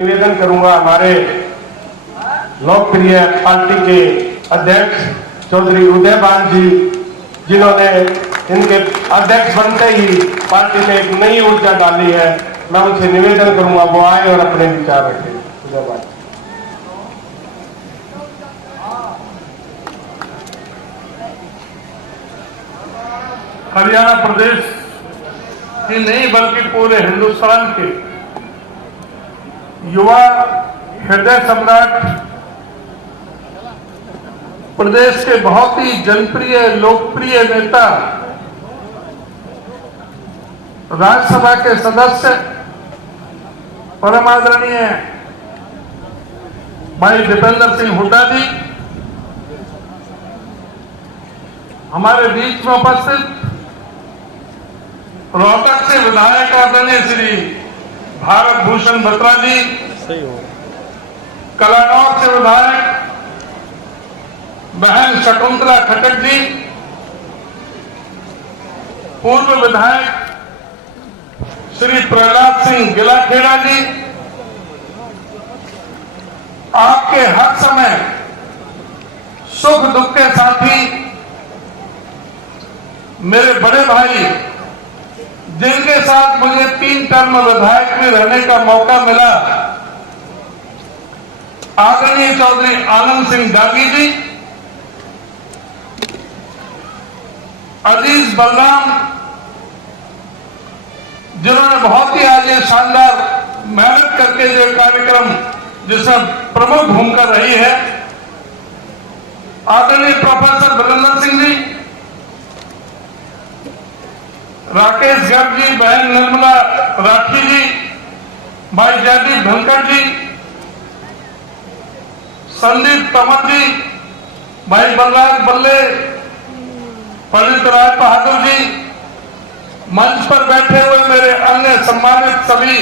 निवेदन करूंगा हमारे लोकप्रिय पार्टी के अध्यक्ष चौधरी उदयभान जी, जिन्होंने इनके अध्यक्ष बनते ही पार्टी में एक नई ऊर्जा डाली है। मैं उनसे निवेदन करूंगा वो आए और अपने विचार रखें। उदयभान हरियाणा प्रदेश ही नहीं बल्कि पूरे हिंदुस्तान के युवा हृदय सम्राट, प्रदेश के बहुत ही जनप्रिय लोकप्रिय नेता, राज्यसभा के सदस्य परम आदरणीय भाई दीपेंद्र सिंह हुड्डा जी हमारे बीच में उपस्थित, रोहतक से विधायक आदरणीय श्री भारत भूषण बत्रा जी, कलानौर से विधायक बहन शकुंतला खट्टर जी, पूर्व विधायक श्री प्रहलाद सिंह गिलाखेड़ा जी, आपके हर समय सुख दुख के साथी मेरे बड़े भाई, जिनके साथ मुझे 3 टर्म विधायक में रहने का मौका मिला, आदरणीय चौधरी आनंद सिंह दागी जी, अजीज बलराम, जिन्होंने बहुत ही आज ये शानदार मेहनत करके जो कार्यक्रम जिसमें प्रमुख भूमिका रही है, आदरणीय प्रोफेसर बलविंदर सिंह जी, राकेश गर्ग जी, बहन निर्मला राठी जी, भाई जयदीप धनखड़ जी, संदीप तंवर जी, भाई बलराज बल्ले, पंडित राज बहादुर जी, मंच पर बैठे हुए मेरे अन्य सम्मानित सभी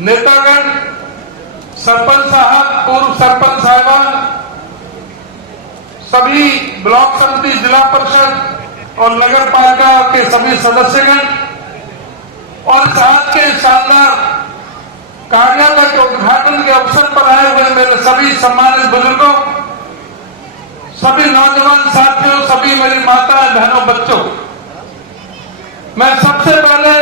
नेतागण, सरपंच साहब, पूर्व सरपंच साहिबान, सभी ब्लॉक समिति, जिला परिषद और नगर पालिका के सभी सदस्यगण और साथ के शानदार कार्यालय के उद्घाटन के अवसर पर आए हुए मेरे सभी सम्मानित बुजुर्गों, सभी नौजवान साथियों, सभी मेरी माताएं, बहनों, बच्चों, मैं सबसे पहले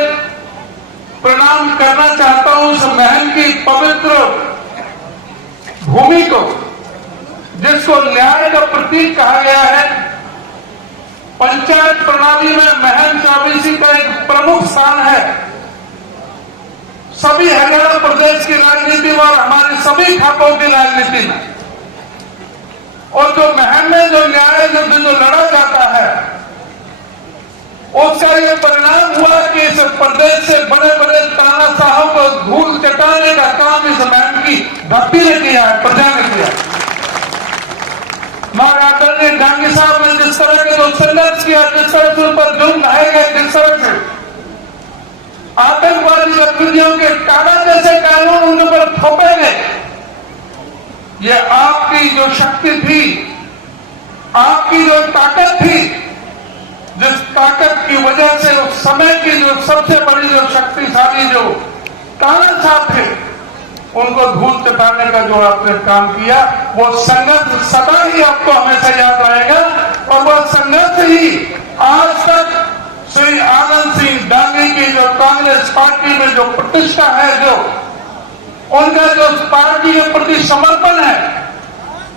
प्रणाम करना चाहता हूं उस महल की पवित्र भूमि को, जिसको न्याय का प्रतीक कहा गया है। पंचायत प्रणाली में महल चौबीसी का एक प्रमुख स्थान है। सभी हरियाणा प्रदेश की राजनीति और हमारे सभी खातों की राजनीति में, और जो महल में जो न्याय जो लड़ा जाता है, उसका ये परिणाम हुआ कि इस प्रदेश से बड़े बड़े तानाशाहों को धूल चटाने का काम इस महल की धरती ने किया है, प्रजा ने किया है। हमारे आदरणीय डांगी साहब ने जिस तरह के जो संघर्ष किया, जिस तरह से उन पर जुल्म ढाए गए, जिस तरह से आतंकवादी गतिविधियों के कारा जैसे कानून उनके पर थोपे गए, ये आपकी जो शक्ति थी, आपकी जो ताकत थी, जिस ताकत की वजह से उस समय की जो सबसे बड़ी जो शक्तिशाली जो तानाशाह थे, उनको धूल चटाने का जो आपने काम किया, वो संघर्ष सदा ही आपको हमेशा याद रहेगा। और वो संघर्ष ही आज तक श्री आनंद सिंह दागी की जो कांग्रेस पार्टी में जो प्रतिष्ठा है, जो उनका जो पार्टी के प्रति समर्पण है,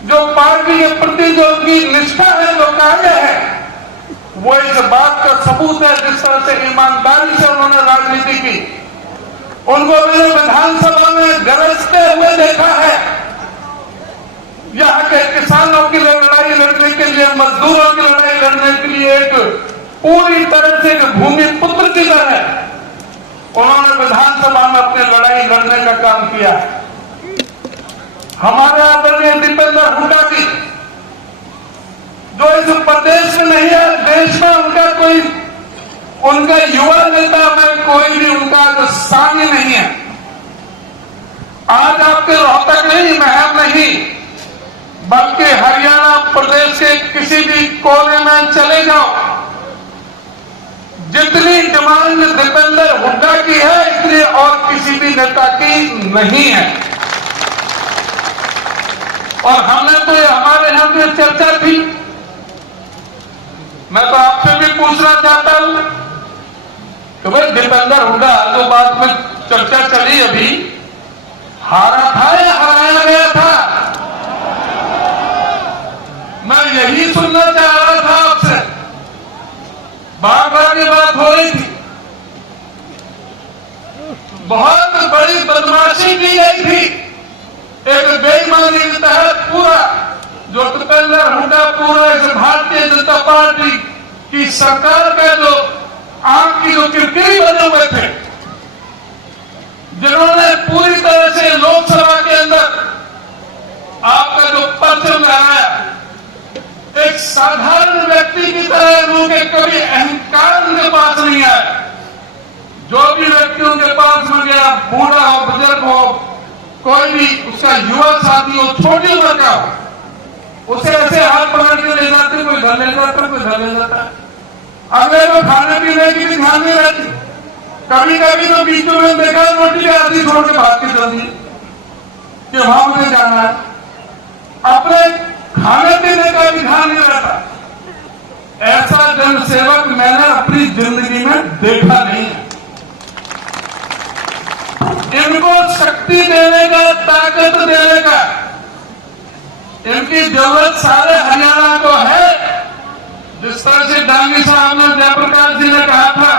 जो पार्टी के प्रति जो उनकी निष्ठा है, जो कार्य है, वो इस बात का सबूत है। जिस तरह से ईमानदारी से उन्होंने राजनीति की, उनको मैंने विधानसभा में गरजते हुए देखा है। यहाँ के किसानों की लड़ाई लड़ने के लिए, मजदूरों की लड़ाई लड़ने के लिए एक पूरी तरह से भूमि पुत्र की तरह उन्होंने विधानसभा में अपनी लड़ाई लड़ने का काम किया। हमारे आदरणीय दीपेंद्र हुड्डा जी, जो इस प्रदेश में नहीं है, देश में उनका कोई, उनका युवा नेता में कोई भी उनका जो सानी नहीं है। आज आपके रोहतक नहीं, महम नहीं, बल्कि हरियाणा प्रदेश के किसी भी कोने में चले जाओ, जितनी डिमांड दीपेंद्र हुड्डा की है इतनी और किसी भी नेता की नहीं है। और हमने तो हमारे यहां पे चर्चा थी, मैं तो आपसे भी पूछना चाहता हूं कि भाई दीपेंद्र हुड्डा जो बात में चर्चा चली अभी, हारा था या हराया गया था? मैं यही सुनना चाह रहा था आपसे। बार बार ये बात हो रही थी, बहुत बड़ी बदमाशी की गई थी, एक बेईमानी के तहत पूरा जो दीपेंद्र हुड्डा पूरा इस भारतीय जनता पार्टी की सरकार का जो आंख की जो किरकिरी बने हुए थे, जिन्होंने पूरी तरह से लोकसभा के अंदर आपका जो परचम लहराया, एक साधारण व्यक्ति की तरह उनके कभी अहंकार उनके पास नहीं आया। जो भी व्यक्ति उनके पास में गया, बूढ़ा हो, बुजुर्ग हो, कोई भी उसका युवा साथी हो, छोटी उम्र का हो, उसे ऐसे हाथ पकड़ के ले जाते, कोई घर ले जाता, कोई घर ले जाता। अगले को खाने पीने की भी ध्यान नहीं रहती। कभी कभी तो बीच में देखा रोटी का आदि छोड़ के भाग के चल दी कि वहां मुझे जाना है। अपने खाने पीने का भी ध्यान नहीं रहता। ऐसा जनसेवक मैंने अपनी जिंदगी में देखा नहीं है। इनको शक्ति देने का, ताकत देने का इनकी जरूरत सारे हरियाणा को है। जिस तरह से डांगी साहब ने, जयप्रकाश जी ने कहा था,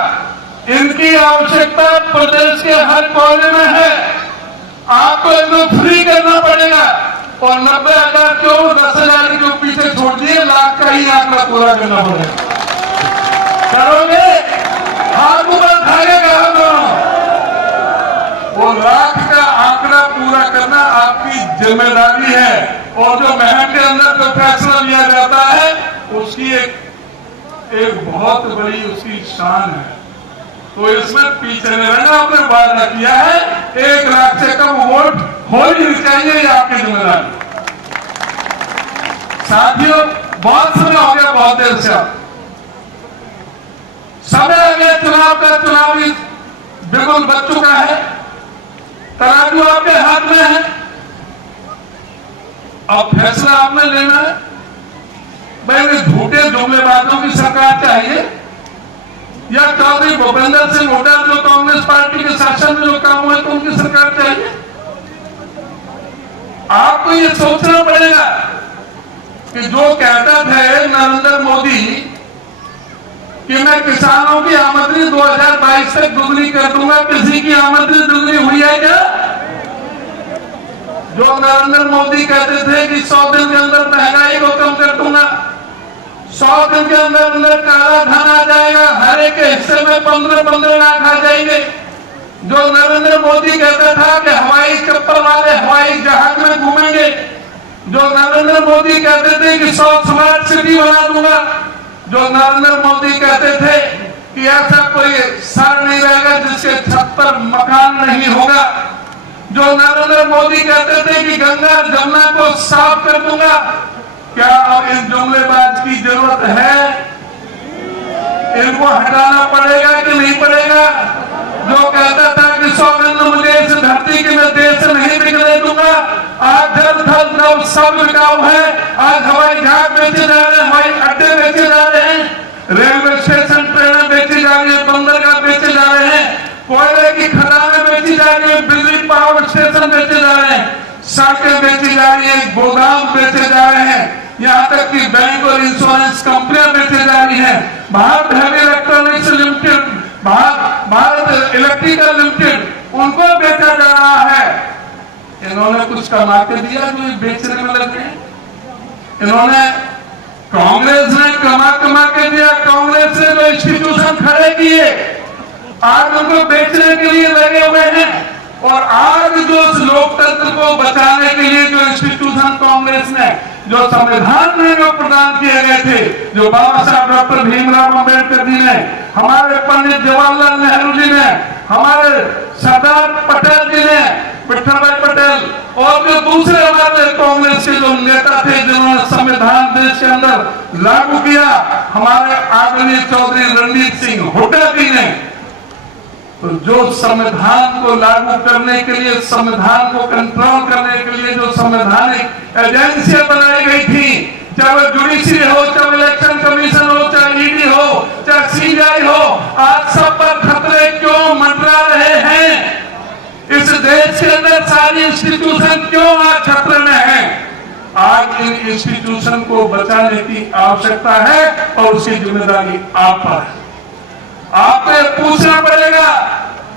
इनकी आवश्यकता प्रदेश के हर कोने में है। आपको इनको फ्री करना पड़ेगा और 90,000 क्यों 10,000 के पीछे छोड़ दिए, लाख का ही आंकड़ा पूरा करना पड़ेगा। करोगे? हाथ ऊपर उठाएगा कहा दोनों। वो लाख का आंकड़ा पूरा करना आपकी जिम्मेदारी है। और जो महम के अंदर जो फैसला लिया जाता है उसकी एक बहुत बड़ी उसकी शान है। तो इसमें पीछे नहीं रहना, आपने वादा किया है 1 लाख से कम वोट हो ही नहीं चाहिए, ये आपकी जिम्मेदारी। साथियों, बहुत समय हो गया, बहुत देर से समय आ गया चुनाव का। चुनाव बिल्कुल बच चुका है, तराजू आपके हाथ में है। अब फैसला आपने लेना है। भाई झूठे जुमलेबाजों की सरकार चाहिए या चौधरी भूपेंद्र सिंह हुड्डा जो कांग्रेस पार्टी के शासन में जो काम हुए तो उनकी सरकार चाहिए? आपको ये सोचना पड़ेगा कि जो कहता था नरेंद्र मोदी कि मैं किसानों की आमदनी 2022 तक दुगनी कर दूंगा, किसी की आमदनी दुगनी हुई है क्या? जो नरेंद्र मोदी कहते थे कि 100 दिन के अंदर महंगाई को कम कर दूंगा, 100 दिन के अंदर काला धन आ जाएगा, हर एक हिस्से में 15-15 लाख आ जाएंगे। जो नरेंद्र मोदी कहता था कि हवाई चप्पल वाले हवाई जहाज में घूमेंगे, जो नरेंद्र मोदी कहते थे कि 100 स्मार्ट सिटी बना दूंगा, जो नरेंद्र मोदी कहते थे कि ऐसा कोई शहर नहीं रहेगा जिसके छत पर मकान नहीं होगा, जो नरेंद्र मोदी कहते थे कि गंगा जमुना को साफ कर दूंगा, क्या अब इन जुमलेबाज की जरूरत है? इनको हटाना पड़ेगा कि नहीं पड़ेगा? जो कहता था कि 100 दिन मुझे इस धरती की मैं देश नहीं बिकने दूंगा, आज जल थल नव सब बिकाऊ है। आज हवाई जहाज बेचे जा रहे हैं, हवाई अड्डे बेचे जा रहे हैं, रेलवे स्टेशन ट्रेनें बेची जा रही है, बंदरगाह बेचे जा रहे हैं, कोयले की खदानें बेची जा रही है, बिजली पावर स्टेशन बेचे जा रहे हैं, सड़कें बेची जा रही है, गोदाम बेचे जा रहे हैं, यहाँ तक कि बैंक और इंश्योरेंस कंपनियां बेचे जा रही हैं। Bharat heavy electronics limited, Bharat electrical limited, उनको बेचा जा रहा है। इन्होंने कुछ कमा के दिया जो बेचने में लगे? इन्होंने, कांग्रेस ने कमा के दिया। कांग्रेस ने जो इंस्टीट्यूशन खड़े किए आज उनको बेचने के लिए लगे हुए हैं। और आज जो लोकतंत्र को बचाने के लिए जो इंस्टीट्यूशन कांग्रेस ने, जो संविधान में जो प्रदान किए गए थे, जो बाबा साहब डॉक्टर भीमराव अम्बेडकर जी ने, हमारे पंडित जवाहरलाल नेहरू जी ने, हमारे सरदार पटेल जी ने, विठल भाई पटेल, और जो दूसरे हमारे कांग्रेस के जो नेता थे जिन्होंने संविधान देश के अंदर लागू किया, हमारे आदरणीय चौधरी रणजीत सिंह हुड्डा जी ने, तो जो संविधान को लागू करने के लिए, संविधान को कंट्रोल करने के लिए जो संवैधानिक एजेंसियां बनाई गई थी, चाहे वो जुडिशरी हो, चाहे इलेक्शन कमीशन हो, चाहे ईडी हो, चाहे सीबीआई हो, आज सब पर खतरे क्यों मंडरा रहे हैं? इस देश के अंदर सारी इंस्टीट्यूशन क्यों आज खतरे में है? आज इन इंस्टीट्यूशन को बचाने की आवश्यकता है और उसकी जिम्मेदारी आप पर है। आपको पूछना पड़ेगा,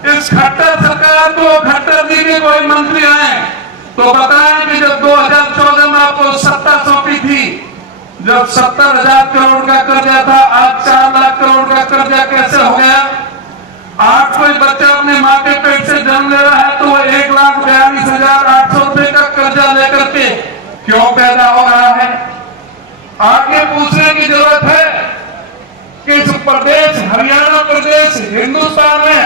इस खट्टर सरकार को, खट्टर जी के कोई मंत्री आए तो बताएं कि जब 2014 में आपको सत्ता सौंपी थी, जब 70,000 करोड़ का कर्जा था, आज 4 लाख करोड़ का कर्जा कैसे हो गया? आज कोई बच्चा अपने माँ के पेट से जन्म ले रहा है तो वो 1,42,800 रुपए का कर्जा लेकर के क्यों पैदा हो रहा है? आगे पूछने की जरूरत है कि इस प्रदेश, हरियाणा प्रदेश हिंदुस्तान में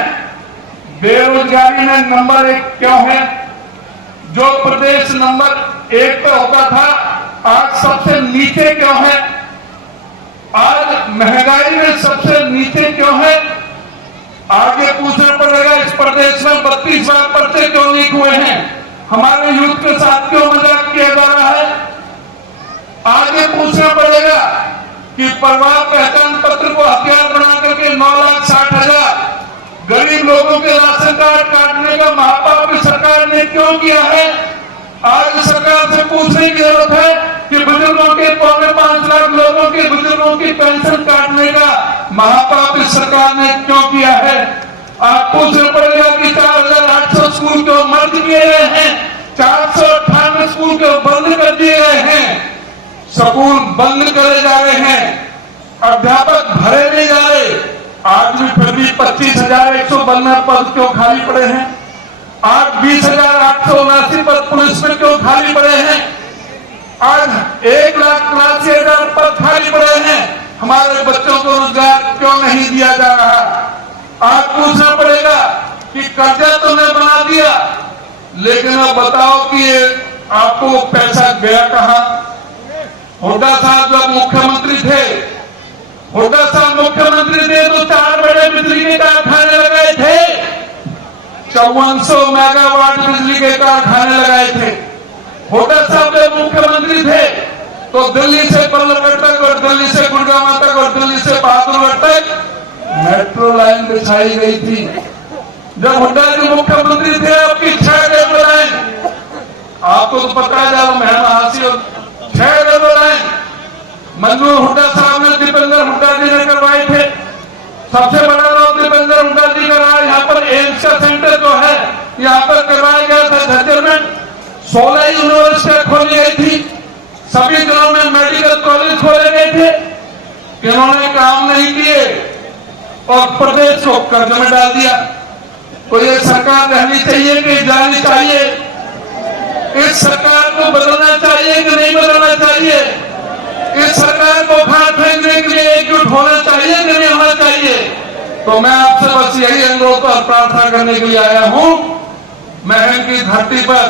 बेरोजगारी में नंबर 1 क्यों है? जो प्रदेश नंबर 1 पे होता था आज सबसे नीचे क्यों है? आज महंगाई में सबसे नीचे क्यों है? आगे पूछना पड़ेगा, इस प्रदेश में 32 बार पर्चे क्यों लीक हुए हैं? हमारे यूथ के साथ क्यों मजाक किया जा रहा है? आगे पूछना पड़ेगा कि परिवार पहचान पत्र को हथियार बना करके 9,60,000 गरीब लोगों के राशन कार्ड काटने का महापाप सरकार ने क्यों किया है? आज सरकार से पूछने की जरूरत है कि बुजुर्गों के 5.25 लाख लोगों के बुजुर्गों की पेंशन काटने का महापाप इस सरकार ने क्यों किया है? आप पूछना पड़ेगा कि 4,800 स्कूल क्यों मर्ज किए गए हैं, 498 स्कूल क्यों बंद कर दिए गए हैं, स्कूल बंद करे जा रहे हैं, अध्यापक भरे नहीं जा रहे, आज भी फिर भी 25,192 पद क्यों खाली पड़े हैं? आज 20,879 पद पुलिस में क्यों खाली पड़े हैं? आज 1,83,000 पद खाली पड़े हैं। हमारे बच्चों को रोजगार क्यों नहीं दिया जा रहा? आज पूछना पड़ेगा कि कर्जा तुमने बना दिया, लेकिन अब बताओ कि ये आपको पैसा गया कहां? हुड्डा साहब जब मुख्यमंत्री थे, हुड्डा साहब मुख्यमंत्री थे तो 4 बड़े बिजली के कारखाने लगाए थे, 5400 मेगावाट बिजली के कारखाने लगाए थे। हुड्डा साहब जब मुख्यमंत्री थे तो दिल्ली से बल्लभगढ़ तक और दिल्ली से गुड़गांव तक और दिल्ली से बहादुरगढ़ तक मेट्रो लाइन बिछाई गई थी। जब हुड्डा जी मुख्यमंत्री थे आपकी 6 रेलवे लाइन, आपको तो पता है जब महमासी और 6 रेलवे लाइन मनोहर हुड्डा साहब ने, दीपेंद्र हुड्डा जी ने करवाए थे। सबसे बड़ा नाम दीपेंद्र हुड्डा जी का रहा। यहाँ पर एम्स का सेंटर जो है यहाँ पर करवाया गया था झज्जर में, 16 यूनिवर्सिटियां खोली गई थी, सभी जिलों में मेडिकल कॉलेज खोले गए थे। इन्होंने काम नहीं किए और प्रदेश को कर्ज में डाल दिया। तो ये सरकार रहनी चाहिए कि जानी चाहिए? इस सरकार को बदलना चाहिए कि नहीं बदलना चाहिए? इस सरकार को खाट फेंकने के लिए एकजुट होना चाहिए कि नहीं होना चाहिए? तो मैं आपसे बस यही अनुरोध और प्रार्थना करने के लिए आया हूं, महल की धरती पर,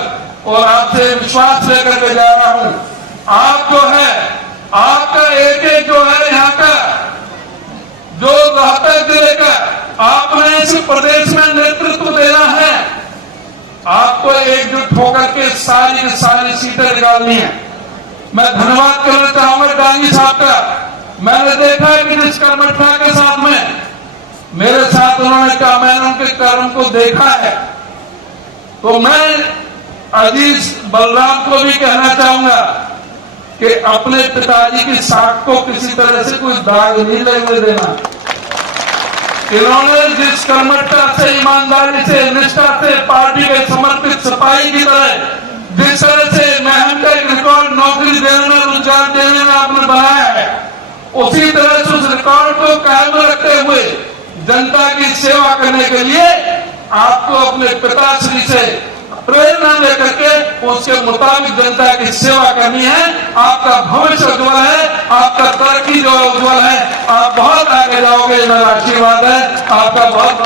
और आपसे विश्वास लेकर के जा रहा हूं। आप जो है, आपका एक जो है यहाँ का जो रोहतक जिले का आपने इस प्रदेश में नेतृत्व देना है, आपको एकजुट होकर के सारी की सारी सीटें निकालनी है। मैं धन्यवाद करना चाहूंगा डांगी साहब का। मैंने देखा है कि जिस कर्मठता के साथ में मेरे साथ उन्होंने कहा, मैंने उनके कर्म को देखा है। तो मैं अजीज बलराम को भी कहना चाहूंगा कि अपने पिताजी की साख को किसी तरह से कोई दाग नहीं लगने देना। इन्होंने जिस कर्मठता से, ईमानदारी से, निष्ठा से पार्टी के समर्पित सिपाही की तरह जिस तरह से महम का एक रिकॉर्ड नौकरी देने में, रोजगार देने में आपने बनाया है, उसी तरह से उस रिकॉर्ड को कायम रखते हुए जनता की सेवा करने के लिए आपको अपने पिताश्री से प्रेरणा लेकर के उसके मुताबिक जनता की सेवा करनी है। आपका भविष्य उज्ज्वल है, आपका तरक्की जो उज्ज्वल है, आप बहुत आगे जाओगे, मेरा आशीर्वाद है। आपका बहुत